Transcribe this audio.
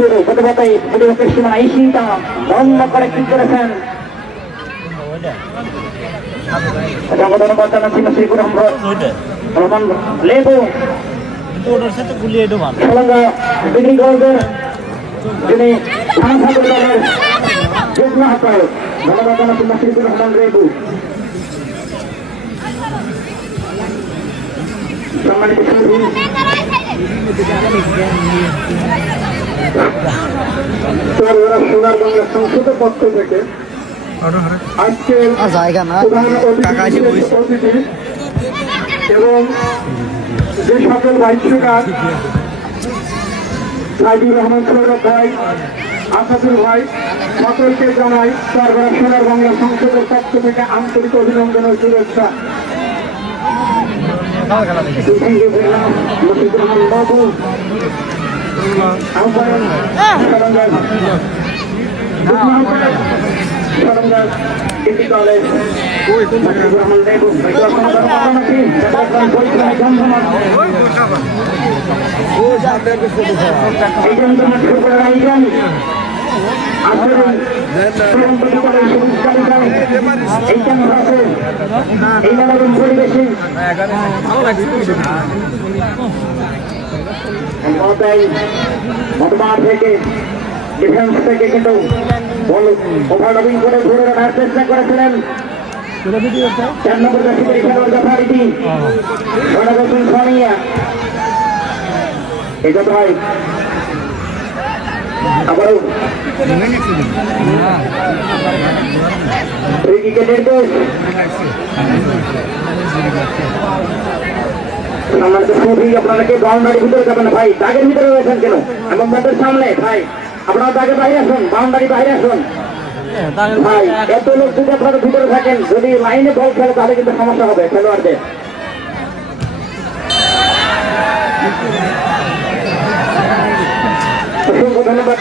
শুরু হতে হতেই প্রতিপক্ষের সীমানা ঈশিতা বন্ধ করে কি করেছেন ধন্যবাদ জানাচ্ছি নসিবুর রহমান লেবু সোলঙ্গা ডিগ্রি গোল্ডের যিনি যুগ্ম আহ্বায়ক ধন্যবাদ জানাচ্ছি নসিবুর রহমান লেবু সম্মানিত সোনার বাংলা সংসদের পক্ষ থেকে আজকে অতিথি এবং যে সকল ভাইসুকার সাইদুর রহমান সৌরভ ভাই আসাদুল ভাই সকলকে জানাই সরবরাহ সোনার বাংলা সংসদের পক্ষ থেকে আন্তরিক অভিনন্দন ও শুভেচ্ছা। বর্তমান থেকে ডিফেন্স থেকে কিন্তু ওভারলপিং করে ধরে রাখার চেষ্টা করেছিলেন 4 নম্বর জাতীয় খেলোয়াড় জাফারিটি সামিয়া এই কথা ভাই আবারও ক্রিকেটের দোষ আপনাদেরকে বাউন্ডারির ভিতরে যাবেন ভাই, দাগের ভিতরে রয়েছেন কেন এবং ব্যাটের সামনে ভাই আপনারা দাগের বাইরে আসুন, বাউন্ডারি বাইরে আসুন ভাই। এত লোক যদি আপনারা ভিতরে থাকেন, যদি লাইনে বল খেলে তাহলে কিন্তু সমস্যা হবে খেলোয়াড়দের। অসংখ্য ধন্যবাদ।